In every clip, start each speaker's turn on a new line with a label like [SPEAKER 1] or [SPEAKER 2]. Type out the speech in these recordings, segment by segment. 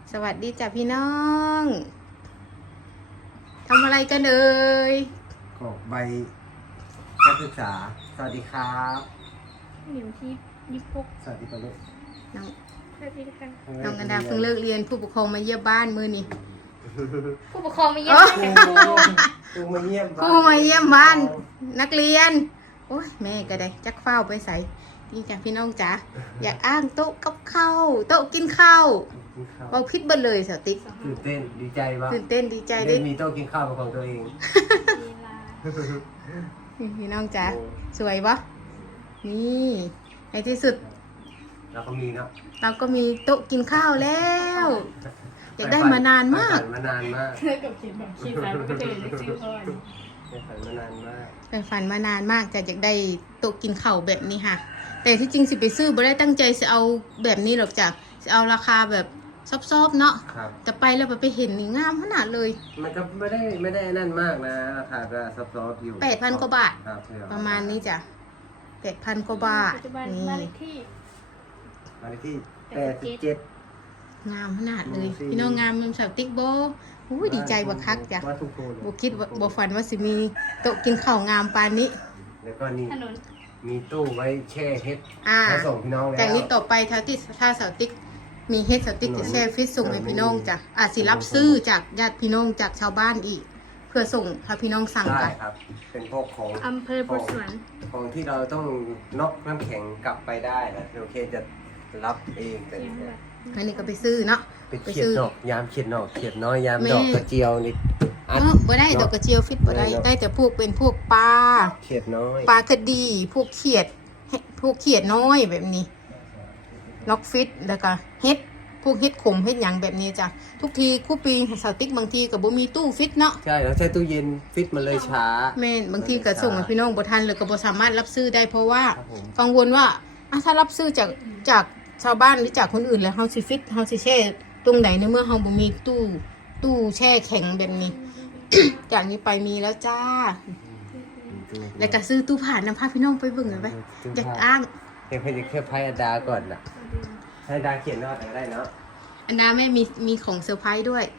[SPEAKER 1] สวัสดีจ้ะพี่น้องทำอะไรกันเอ่ย
[SPEAKER 2] กรอกใบนักศึกษาสวัสดีครับ
[SPEAKER 3] อยู่ที่26
[SPEAKER 2] สวัสดีครับลูก
[SPEAKER 1] น้อง
[SPEAKER 3] สวัสดีค่ะ
[SPEAKER 1] น้องกันดาเพิ่งเลิกเรียนผู้ปกครองมาเยี่ยมบ้านมื้อนี้
[SPEAKER 3] ผู้ปกครองมาเยี่ยม
[SPEAKER 2] ครูมาเยี่ยม
[SPEAKER 1] ครูมาเยี่ยมบ้านนักเรียนโอ้ยแม่ก็ได้จักเฝ้าไปใส่นี่จ้ะพี่น้องจ๋าอยากอ้างโต๊ะกับข้าวโต๊ะกินข้าวเบาพิษเบิดเลยสาวติ๊ก
[SPEAKER 2] ตื่นเต้นดีใจวะ
[SPEAKER 1] ตื่นเต้นดีใจ
[SPEAKER 2] ได้
[SPEAKER 1] ดิ
[SPEAKER 2] มีโต๊ะกินข้าวเป็นของตัวเอง
[SPEAKER 1] พี่น้องจ๋าสวยปะนี่ในที่สุด
[SPEAKER 2] เราก็มีเนาะ
[SPEAKER 1] เราก็มีโต๊ะกินข้าวแล้วอยากได้มานานมาก
[SPEAKER 2] มานานมาก
[SPEAKER 3] เพื่อกับคิดแบบคิดแล้วก็จะเห็นได้ชื่อพ่อ
[SPEAKER 2] ฝันมานานมาก
[SPEAKER 1] ไปฝันมานานมากจะอยากได้โต๊ะกินข้าวแบบนี้ค่ะ แต่ที่จริงสิไปซื้อไม่ได้ตั้งใจจะเอาแบบนี้หรอกจ้ะจะเอาราคาแบบซอบๆเนาะ
[SPEAKER 2] ครับ
[SPEAKER 1] แต่ไปแล้วไปเห็นนี่งามขนาดเลย
[SPEAKER 2] มันก็ไม่ได้นั่นมากนะราคาก็ซับซ้อนอยู่
[SPEAKER 1] 8,000 กว่าบาท
[SPEAKER 2] ครับ
[SPEAKER 1] ประมาณนี้จ้ะ8,000 กว่าบาท
[SPEAKER 3] ปัจจุบัน
[SPEAKER 1] นี่
[SPEAKER 3] บ้านเลขที่
[SPEAKER 2] มาเลขที่87
[SPEAKER 1] งามขนาดเลย
[SPEAKER 2] สี่
[SPEAKER 1] พี่น้องงามมันสาวติ๊กโบอุ้ยดีใจบักคักจ้ะ
[SPEAKER 2] ว่าทุกคน
[SPEAKER 1] บ่คิดว่าบ่ฝันว่าสิมีโต๊ะกินข้าวงามปานนี้
[SPEAKER 2] แล้วก็นี่
[SPEAKER 3] ถนน
[SPEAKER 2] มีตู้ไว้แช่เฮ็ด
[SPEAKER 1] อ่า
[SPEAKER 2] มาส่งพี่น้องแล้ว
[SPEAKER 1] แต่นี้ต่อไปถ้าสาวติ๊กมีเฮ็ดสาวติ๊กจะแช่ฟิตส่งให้พี่น้องจ้ะอาจสิรับซื้อจากญาติพี่น้องจากชาวบ้านอีก เพื่อส่งถ้าพี่น้องสั่ง
[SPEAKER 2] ได้
[SPEAKER 1] กัน
[SPEAKER 2] ครับ เป็นพวกของ
[SPEAKER 3] อำเภอบุสวน
[SPEAKER 2] ของที่เราต้องน็อกน้ำแข็งกลับไปได้นะโอเคจะรับเองแต่
[SPEAKER 3] เสียงแบบ
[SPEAKER 1] อันนี้ก็ไปซื้อเนาะ
[SPEAKER 2] ไปเขียดดอกยามเขียดดอกเขียดน้อยยามดอกกระเจียวนี่
[SPEAKER 1] เออบ่ได้ดอกกระเจียวฟิตบ่ได้ได้แต่พวกเป็นพวกปลา
[SPEAKER 2] เขียดน้อย
[SPEAKER 1] ปลากระดีพวกเขียดน้อยแบบนี้ล็อกฟิตแล้วก็เฮ็ดพวกเฮ็ดขมเฮ็ดหยังแบบนี้จ้ะทุกทีคู่ปีสาวติ๊กบางทีก็บ่มีตู้ฟิตเนาะ
[SPEAKER 2] ใช่แล้วใช้ตู้เย็นฟิตมาเลยช้า
[SPEAKER 1] แม่นบางทีก็ส่งให้พี่น้องบ่ทันเลยก็บ่สามารถรับซื้อได้เพราะว่า
[SPEAKER 2] ครับผม
[SPEAKER 1] กังวลว่าถ้ารับซื้อจากชาวบ้านหรือจากคนอื่นแล้วเฮาสิฟิตเฮาสิแช่ตรงไหนในเมื่อเฮาบ่มีตู้แช่แข็งแบบนี้ จากนี้ไปมีแล้วจ้า แล้วก็ซื้อตู้ผ่านนำพาพี่น้องไปเบิ่งเลยไปอยากอ้าง
[SPEAKER 2] เพียงแค่พายดาก่อนนะให้ดาเขียนนอกแต่ได้เนาะ
[SPEAKER 1] อันนั้นแม่มีของเซอร์ไพรส์ด้วย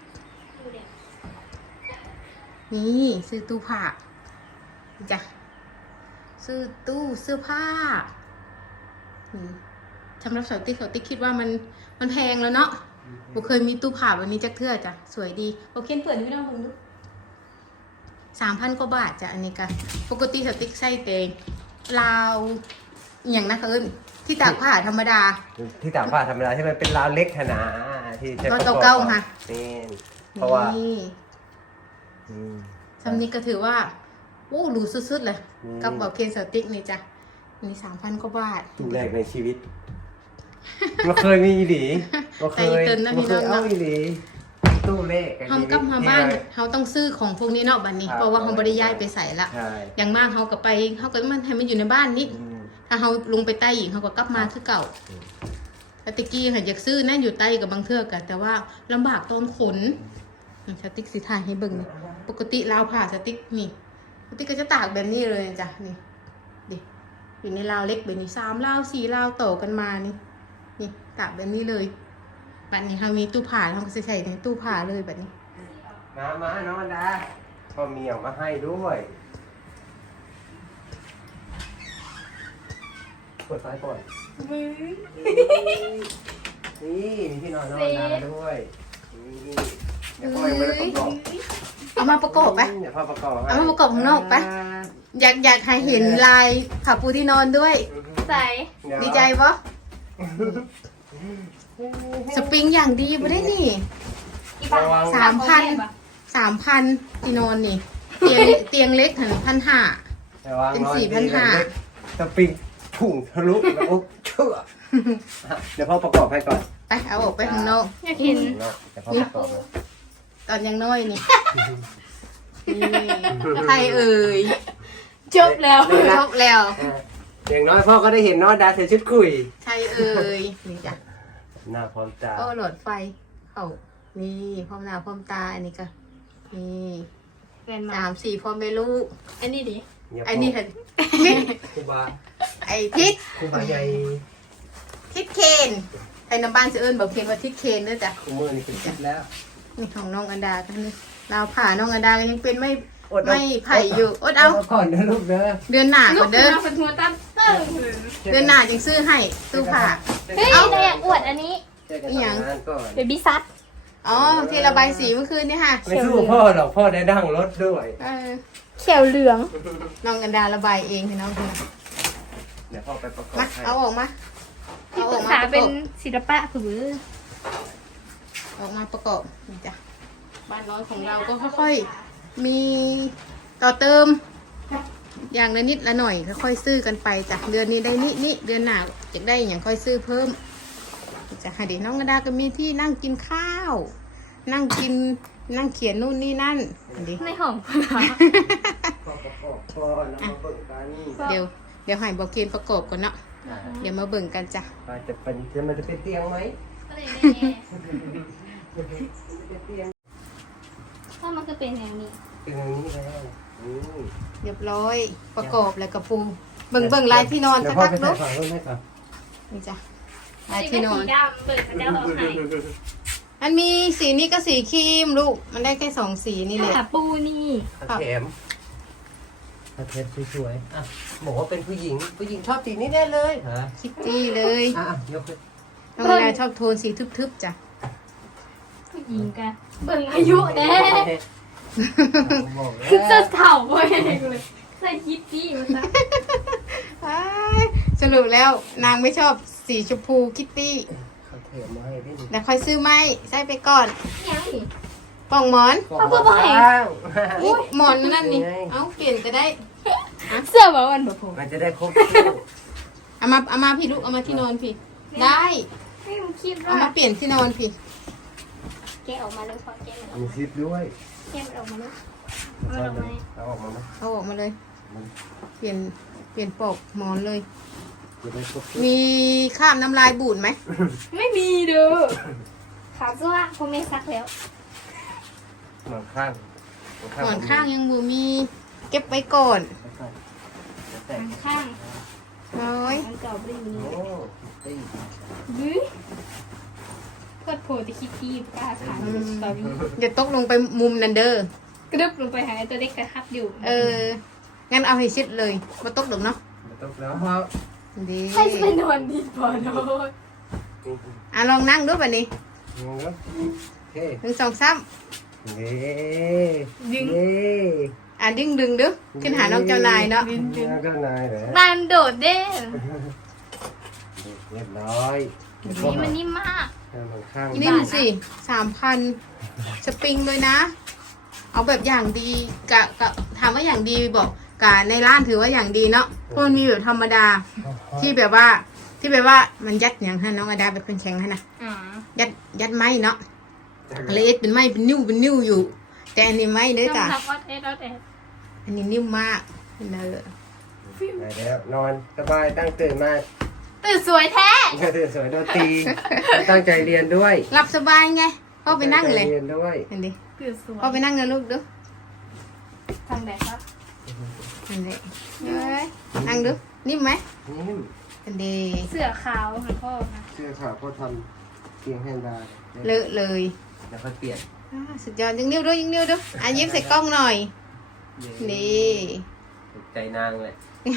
[SPEAKER 1] นี่ซื้อตู้ผ้าจ้ะซื้อตู้เสื้อผ้านี่สำหรับสาวติ๊กคิดว่ามันแพงแล้วเนาะบุเคยมีตู้ผ้าแบบนี้จักเทื่อจ้ะสวยดีโอเคเปิดให้พี่น้องดู3,000 กว่าบาทจ้ะอันนี้ก็ปกติสาวติ๊กใส่เตงลาวอย่างนะเอิญที่ตากผ้าธรรมดา
[SPEAKER 2] ที่ตากผ้าธรรมดาที่มันเป็นราวเล็กขนาดที่ใช้
[SPEAKER 1] ราวเก่าๆค่ะ
[SPEAKER 2] นี่เพราะว่า
[SPEAKER 1] นี่
[SPEAKER 2] อืม
[SPEAKER 1] สำนี้ก็ถือว่าโอ้หรูสุดๆเลย
[SPEAKER 2] อืม
[SPEAKER 1] กับบอกเคนสติ๊กนี่จ้ะนี่3,000 กว่าบาท
[SPEAKER 2] ตู้แรกในชีวิตเราเคยมีอีหลีเราเคย
[SPEAKER 1] ใจเต้นนะพี่น้อง
[SPEAKER 2] เอาอีหลีตู้เลข
[SPEAKER 1] เฮากลับมาบ้านเขาต้องซื้อของพวกนี้เนาะบัดนี้ เพราะว่าเขาบ่ได้ย้ายไปใส่ละ
[SPEAKER 2] ใช่
[SPEAKER 1] อย่างมากเขาก็ไปเขาก็มันให้มันอยู่ในบ้านนี้
[SPEAKER 2] อืม
[SPEAKER 1] ถ้าเขาลงไปใต้อีกเขาก็กลับมาคือเก่าแต่ตะกี้ค่ะอยากซื้อนั่นอยู่ใต้กับบางเทือกกันแต่ว่าลำบากตอนขนสติ๊กสิถ่ายให้เบิ่งนี่ปกติลาวผ่าสติ๊กนี่สติ๊กก็จะตากแบบนี้เลยจ้ะนี่ดิอยู่ในลาวเล็กแบบนี้3 ลาว 4 ลาวต่อกันมานี่ตากแบบนี้เลยบัดนี้เขามีตู้ผ้าเขาก็จะใส่ในตู้ผ้าเลยแบบนี้
[SPEAKER 2] มาน้องอันดาพ่อมีออกมาให้ด้วยเปิดไฟก่อน
[SPEAKER 3] มือ
[SPEAKER 2] นี่มีที่นอนน้องอันดาด้วยนี่เดี๋ยวพ่อยังไม่ได้ประกอบ
[SPEAKER 1] เอามาประกอบไป
[SPEAKER 2] เดี๋ยวพ่อประกอบให้
[SPEAKER 1] เอามาประกอบข้างนอกไป อยากให้เห็นลายขาปูที่นอนด้วย
[SPEAKER 3] ใส่
[SPEAKER 2] เยว
[SPEAKER 1] ดีใจปะสปริงอย่างดีบ่ได้นี่
[SPEAKER 3] อีบ้า
[SPEAKER 2] ระวัง
[SPEAKER 1] 3,000ที่นอนนี่ เตียงเล็กหัน1,500
[SPEAKER 2] ระวัง
[SPEAKER 1] เป็น
[SPEAKER 2] นอน
[SPEAKER 1] 4,500
[SPEAKER 2] ดีสปริงพุ่งทะลุแล้วโอ้เชื่อเดี๋ยวพ่อประกอบให้ก่อน
[SPEAKER 1] ไปเอาออกไปข้างนอก
[SPEAKER 3] อยากเห็น
[SPEAKER 2] เนาะเดี๋ยวพ่อประกอบให้
[SPEAKER 1] ตอนยังน้อยนี่ นี่ใครเอ่ย
[SPEAKER 3] จบแล้ว
[SPEAKER 1] จบแล้ว
[SPEAKER 2] อย่างน้อยพ่อก็ได้เห็นน้องดาใส่ชุดคุย
[SPEAKER 1] ใครเอ่ยนี่จ้ะ
[SPEAKER 2] หน้าพร้อมตา
[SPEAKER 1] ก็หลอดไฟเข้านี่พร้อมหน้าพร้อมตาอันนี้ก็นี่
[SPEAKER 3] เป็นมา
[SPEAKER 1] 3-4พ่อแม่ลูก
[SPEAKER 3] อันนี้ดิ
[SPEAKER 2] อย่า
[SPEAKER 1] ไอ้นี่ค่ะ
[SPEAKER 2] ครูบา
[SPEAKER 1] ไอ้ทิศ
[SPEAKER 2] ครูบาใหญ่
[SPEAKER 1] ทิศเคนไอ้น้ำบ้านเสื่อนบอกเคนว่าทิศเคนเด้อจ้ะ
[SPEAKER 2] คู่มือนี่เป็นคิดแล้ว
[SPEAKER 1] นี่ของน้องอันดากันนี่เราผ่าน้องอันดากันยังเป็นไม่
[SPEAKER 2] อดเอา
[SPEAKER 1] ไม่ไผ่อยู่อดเอา
[SPEAKER 2] ก่อนนะลูกเด้อ
[SPEAKER 1] เดือนหน้าก่อนเด้อ
[SPEAKER 3] เป็นหัวตั้ม
[SPEAKER 1] เดือนหน้าจึงซื้อให้ตู้ผ้า
[SPEAKER 3] เฮ้ยเราอยากอวดอันนี้
[SPEAKER 2] ช่วยกันทำงานก่อน
[SPEAKER 3] เบบี้ซัด
[SPEAKER 1] อ๋อที่ระบายสีเมื่อคืนนี่ค่ะ
[SPEAKER 2] ไม่สู้พ่อหรอกพ่อได้ดั้งรถด้วย
[SPEAKER 1] เออ
[SPEAKER 3] เขียวเหลือง
[SPEAKER 1] น้องอันดาระบายเองพี่น้องคุณ
[SPEAKER 2] เดี๋ยวพ่อไปประกอบ
[SPEAKER 1] มา
[SPEAKER 2] ให้
[SPEAKER 1] เอาออกมา
[SPEAKER 3] ที่
[SPEAKER 1] เอา
[SPEAKER 3] ป
[SPEAKER 1] อ
[SPEAKER 3] รึ
[SPEAKER 1] อก ก
[SPEAKER 3] ษา
[SPEAKER 1] มา
[SPEAKER 3] เป็นศิลปะผือ
[SPEAKER 1] ออกมาประกอบนี่จ้ะบ้านน้อยของเราก็ค่อยๆมีต่อเติม อย่างละนิดละหน่อยค่อยๆซื้อกันไปจ้ะเดือนนี้ได้นิดเดือนหน้าจะได้อย่างค่อยซื้อเพิ่มจ้ะค่ะเดี๋ยวน้องกระดาก็มีที่นั่งกินข้าว นั่งกินนั่งเขียนนู่นนี่นั่นอันนี้
[SPEAKER 3] ในห้อง
[SPEAKER 2] พ่อประกอบพ่อแล้วมาเบิ่งกัน
[SPEAKER 1] เดี๋ยวให้บอกเกียนประกอบก่อนเนาะเดี๋ยวมาเบิ่งกันจ้ะ
[SPEAKER 2] ว่าจะเป็นมันจะเป็นเตียงไหม
[SPEAKER 3] ก็เลย
[SPEAKER 2] เป็นเตียง
[SPEAKER 3] ถ้ามันก็เป็นอย่างนี้
[SPEAKER 2] เตียงนี้แล้วอืม
[SPEAKER 1] เรียบร้อยประกอบแล้วกับปูเบิ่งลายที่นอน
[SPEAKER 2] เดี๋
[SPEAKER 1] สั
[SPEAKER 2] ยว
[SPEAKER 1] ก
[SPEAKER 2] พ่อ
[SPEAKER 1] พัก
[SPEAKER 2] ไป
[SPEAKER 1] เนาะ
[SPEAKER 2] ใส่ฝาไว้ไหมครับ
[SPEAKER 1] นี่จ้ะลายที่นอน
[SPEAKER 3] สีดำเปิดกระเจ้าเอาให้
[SPEAKER 1] มันมีสีนี้ก็สีครีมลูกมันได้แค่2สีนี่แหละ
[SPEAKER 3] หาปูนี่
[SPEAKER 2] ผ้าแถมผ้าแถมสวยๆอ่ะบอกว่าเป็นผู้หญิงชอบสีนี้แน่เลยฮะ
[SPEAKER 1] คิตตี้เลย
[SPEAKER 2] อ่ะยกขึ้น
[SPEAKER 1] น้องนาชอบโทนสีทึบๆจ้ะ
[SPEAKER 3] ผู้หญิงกันเบิ่งอายุแน่
[SPEAKER 2] บอกแล้ว
[SPEAKER 3] คือจะเถ่าเว้ยเลยใส่คิตตี้มาซะ
[SPEAKER 1] อ้ายสรุปแล้วนางไม่ชอบสีชมพูคิตตี้
[SPEAKER 2] เขาแถมมาให้พี่ดิ
[SPEAKER 1] แต่ค่อยซื้อไหมใส่ไปก่อน
[SPEAKER 3] ยังอีก
[SPEAKER 1] ปล่องหมอน
[SPEAKER 3] เอาเพื่อบ่ให้
[SPEAKER 1] อุ๊ยหมอนนั่นนี่เอ้าเปลี่ยนก็ได้
[SPEAKER 3] เสื้อบ่วันบ่พอ
[SPEAKER 2] มันจะได้ครบคู่
[SPEAKER 1] เอามาพี่ลูกเอามาที่นอนพี่ ได้
[SPEAKER 3] ให้มันคิด
[SPEAKER 1] เอา
[SPEAKER 3] ว่า
[SPEAKER 1] มาเปลี่ยนที่นอนพี่
[SPEAKER 3] แกะออกมาเลยพอแกะมันออก
[SPEAKER 2] มีซิปด้วย
[SPEAKER 3] แกะมันออกมาเลย
[SPEAKER 2] เอาออกมาไหม
[SPEAKER 1] เอาออกมาเลย เปลี่ยนปลอกหมอนเลย
[SPEAKER 2] จะได้ครบคู่
[SPEAKER 1] มีข้ามน้ำลายบูดไหม
[SPEAKER 3] ไม่มีเด้อขาเสื้อผมไม่ซักแล้ว
[SPEAKER 2] หมอนข้าง
[SPEAKER 1] หมอนข้างยังบูมี เก็บไว้ก่อน
[SPEAKER 2] แต่
[SPEAKER 3] ข้าง
[SPEAKER 1] น้อย
[SPEAKER 3] มันเก่าไม่มี
[SPEAKER 2] โอ้ตี
[SPEAKER 3] บื้อเพื่อโผล่จะคิดที่กล้าขายสตอรี่
[SPEAKER 1] อย่าตกลงไปมุมนันเดอร์
[SPEAKER 3] กระดึบลงไปหาไอ้ตัวเล็กกระทับอยู่
[SPEAKER 1] งั้นเอาให้ชิดเลยมาตกหลงเนาะ
[SPEAKER 2] ไม่ต้องแล้วเพราะ
[SPEAKER 1] ดี
[SPEAKER 3] ใครจะไปนอนดีพอโดน
[SPEAKER 1] ลองนั่งดูแบบนี้
[SPEAKER 2] เฮ้
[SPEAKER 1] 1 2 3
[SPEAKER 2] เย้
[SPEAKER 3] ดึง
[SPEAKER 2] เย้
[SPEAKER 1] ดึงดูขึ้นหาน้องเจ้านายเนาะ
[SPEAKER 2] เจ้านายเหรอ
[SPEAKER 3] มันโดดเด้ง
[SPEAKER 2] เรียบร้อย
[SPEAKER 3] นี่มันนิ่มมาก
[SPEAKER 2] หมอนข้าง
[SPEAKER 1] นิ่มสิ 3,000 สปริงเลยนะ เอาแบบอย่างดีกะถามว่าอย่างดีบอกกะในร้านถือว่าอย่างดีเนาะเพราะมันมีแบบธรรมดา ที่แบบว่ามันยัดอย่างฮะน้องอาดาเป็นคนแข็งฮะนะ
[SPEAKER 3] อ๋อ
[SPEAKER 1] ยัดไม้เนาะเลยเป็นไม้เป็นนิ้วอยู่ แต่อันนี้ไม้เด้อจ้ะ
[SPEAKER 3] ต้องทำออดเอสออดเอส
[SPEAKER 1] อันนี้นิ่มมากเนอะ
[SPEAKER 2] ไปแล้วนอนสบายตั้งตื่นมา
[SPEAKER 3] ตื่นสวยแท้
[SPEAKER 2] ตื่นสวยโดนตีตั้งใจเรียนด้วย
[SPEAKER 1] หลับสบายไงพ่อไปนั่งเลย
[SPEAKER 2] เรียนด้วย
[SPEAKER 1] เห็นดิ
[SPEAKER 3] ตื่นสวย
[SPEAKER 1] พ่อไปนั่งเลยลูกดู
[SPEAKER 3] ทำแบบครับ
[SPEAKER 1] เห็นดิเอ้ยนั่งดูนิ่มไหม
[SPEAKER 2] นิ่ม
[SPEAKER 1] เห็นดิ
[SPEAKER 3] เสื้อขาวของพ่อนะ
[SPEAKER 2] เสื้อขาวพ่อทำเตียงให้ได้
[SPEAKER 1] เลอะเลย
[SPEAKER 2] แล้วค่อยเปลี่ยน
[SPEAKER 1] สุดยอดยิงนิ้วดูยิ้มใส่กล้องหน่อยนี่
[SPEAKER 2] ใจนางเลย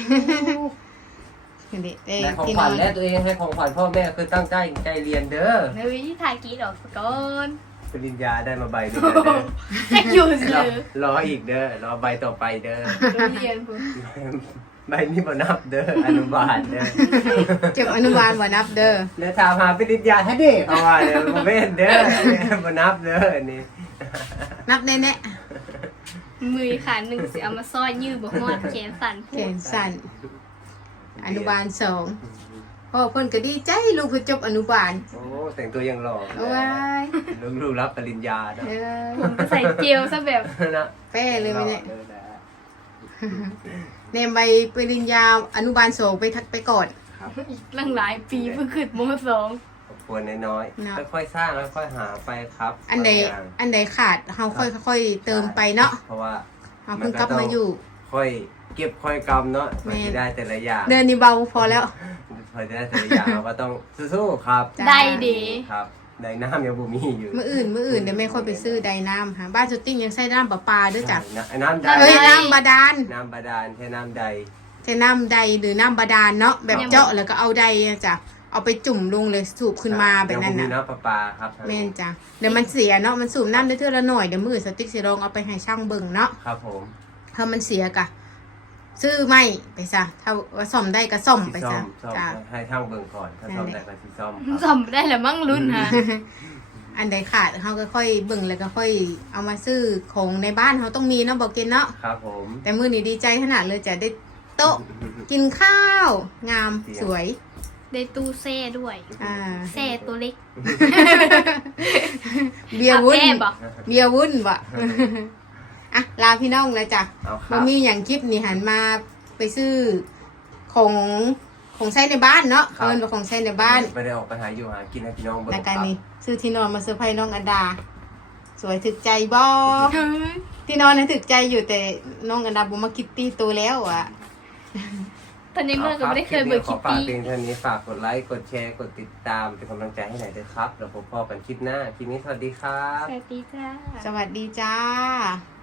[SPEAKER 1] เห็นดิเอ้ย
[SPEAKER 2] และของ
[SPEAKER 1] ที่
[SPEAKER 2] ข
[SPEAKER 1] น
[SPEAKER 2] วั
[SPEAKER 1] อ
[SPEAKER 2] ญ
[SPEAKER 1] น
[SPEAKER 2] และตัวเองให้ของขวัญพ่อแม่คือตั้งใจเรียนเด้อ
[SPEAKER 3] ในวิธีถ่ายกรีดออกก่อน
[SPEAKER 2] ปริญญาได้มาใบหนึง
[SPEAKER 3] แจ็คอยู่สิ
[SPEAKER 2] เด้
[SPEAKER 3] เล
[SPEAKER 2] อย รออีกเด้อรอใบต่อไปเด้อ
[SPEAKER 3] เรียนผม
[SPEAKER 2] ใบนี้บ่นับเด้ออนุบาลเด้อ
[SPEAKER 1] เจ็บอนุบาลบ่นับเด้อ
[SPEAKER 2] แล้วถามหาปริญญาให้เด็กเอาว่าเด้อบ่แม่นเด้อบ่นับเด้ออันนี้
[SPEAKER 1] นับแน่
[SPEAKER 3] มือขาหนึ่งสิเอามาซ้อยยืดบอกว่าแขนสั่น
[SPEAKER 1] ๆแขนสั่นอนุบาล2พ่อเพิ่นก็ดีใจลูกเพิ่นจบอนุบาล
[SPEAKER 2] โอ้แต่งตัวยังหล่อ
[SPEAKER 1] เอาไว้
[SPEAKER 2] ลูกรับปริญญาเนาะ
[SPEAKER 3] ผมก็ใส่เจลซะแบบ
[SPEAKER 2] นะ
[SPEAKER 1] แป้เลยไหมเนี่ย
[SPEAKER 2] หล่อด้อนะ
[SPEAKER 1] เนมใบปริญญาอนุบาล2ไปก่อน
[SPEAKER 2] ครับ
[SPEAKER 3] ตั้งหลายปีเพิ่งขึ้นม .2
[SPEAKER 2] ครอบครัวน้อย
[SPEAKER 1] เนาะ
[SPEAKER 2] ๆค่อยๆสร้างแล้วค่อยหาไปครับ
[SPEAKER 1] อันใด
[SPEAKER 2] บางย่าง
[SPEAKER 1] ขาดเฮาค่อยๆเติมไปเนาะ
[SPEAKER 2] เพราะว่า
[SPEAKER 1] เฮาเพิ่งกลับมาอยู่
[SPEAKER 2] คค่อยเก็บค่อยกำเนาะพอจะได้แต่ละอย่าง
[SPEAKER 1] เดือนนี้เบาพอแล้ว
[SPEAKER 2] พอจะได้แต่ละอย่างเราก็ต้องสู้ๆครับ
[SPEAKER 1] จ้ะ
[SPEAKER 3] ได้ดี
[SPEAKER 2] ครับในน้ำยังบ่มีอยู่
[SPEAKER 1] มื้ออื่นเดี๋ยวแม่ค่อยไปซื้อไดน้ำค่ะบ้านจุดติ้งยังใช้น้ำประปาด้วยจ้ะ
[SPEAKER 2] ใช่น้ำใด
[SPEAKER 1] เฮ้ยน้ำบาดาล
[SPEAKER 2] น้ำบาดาลแค่น้ำใด
[SPEAKER 1] ใช้น้ำใดหรือน้ำบาดาลเนาะแบบเจาะแล้วก็เอาใดอะจ้ะเอาไปจุ่มลงเลยสูบขึ้นมาแบบนั้น
[SPEAKER 2] ยังบ่มี
[SPEAKER 1] น่ะ
[SPEAKER 2] น้ำประปาครับ
[SPEAKER 1] แม่นจ้ะเดี๋ยวมันเสียเนาะมันสูบน้ำได้เท่าละหน่อยเดี๋ยวมือสติ๊กสิลองเอาไปให้ช่างเบิ่งเนาะ
[SPEAKER 2] ครับผม
[SPEAKER 1] ถ้ามันเสียกะซื้อไม่ไปซะถ้าว่าซ่อมได้ก็ซ่อมไป
[SPEAKER 2] ซ่อ
[SPEAKER 1] ซะ
[SPEAKER 2] มซ่อม
[SPEAKER 1] จ้ะ
[SPEAKER 2] ให้ช่างเบิ่งก่อนถ้าซ่อม
[SPEAKER 1] นั่นแห
[SPEAKER 2] ได้
[SPEAKER 1] ละ
[SPEAKER 2] ก็สิซ่อมครับ
[SPEAKER 3] สมได้แล้วมั่งรุ่นฮะ
[SPEAKER 1] อันใดขาดเขาก็ค่อยเบิ่งแล้วก็ค่อยเอามาซื้อของในบ้านเขาต้องมีเนาะบอกกินเนาะ
[SPEAKER 2] ครับผม
[SPEAKER 1] แต่มื้อนี้ดีใจขนาดเลยจะได้โต๊ะกินข้าว งามสวย
[SPEAKER 3] ได้ตู้เซ่ด้วย
[SPEAKER 1] อ่า
[SPEAKER 3] เซ่ตัวเล็ก
[SPEAKER 1] เบียร์วุ้น
[SPEAKER 3] อาแก้บ่
[SPEAKER 1] เบียร์วุ้นบ่ อ่ะลาพี่น้องแล้วจ้ะ
[SPEAKER 2] เอาค
[SPEAKER 1] บ่
[SPEAKER 2] รับ
[SPEAKER 1] มีอย่างคลิปนี่หันมาไปซื้อของใช้ในบ้านเนาะเอิ้นว่าของใช้ในบ้าน
[SPEAKER 2] ไม่ได้ออกไปหาอยู่หากินให้พี่น้องเบิ่ง
[SPEAKER 1] แล้ว
[SPEAKER 2] ค
[SPEAKER 1] กั
[SPEAKER 2] รั
[SPEAKER 1] น
[SPEAKER 2] บ
[SPEAKER 1] นี่ซื้อที่นอนมาเซอร์ไพรส์น้องอันดา สวยถึกใจบ่ที่นอนนั้นถึกใจอยู่แต่น้องอันดาบ่มาคิตตี้ตัวแล้วอ่ะ
[SPEAKER 3] ตอนนี้เมื่อก็ไม่ได้เคย
[SPEAKER 2] อา
[SPEAKER 3] เบิ
[SPEAKER 2] รับ
[SPEAKER 3] ร์คิต
[SPEAKER 2] ขอฝาก
[SPEAKER 3] ตี้
[SPEAKER 2] เพียงเท่านี้ฝากกดไลค์กดแชร์กดติดตามเป็นกำลังใจให้หน่อยด้วยครับแล้วพบกันคลิปหน้าคลิปนี้สวัสดีครับ
[SPEAKER 3] สวัสดีจ้า
[SPEAKER 1] สวัสดีจ้า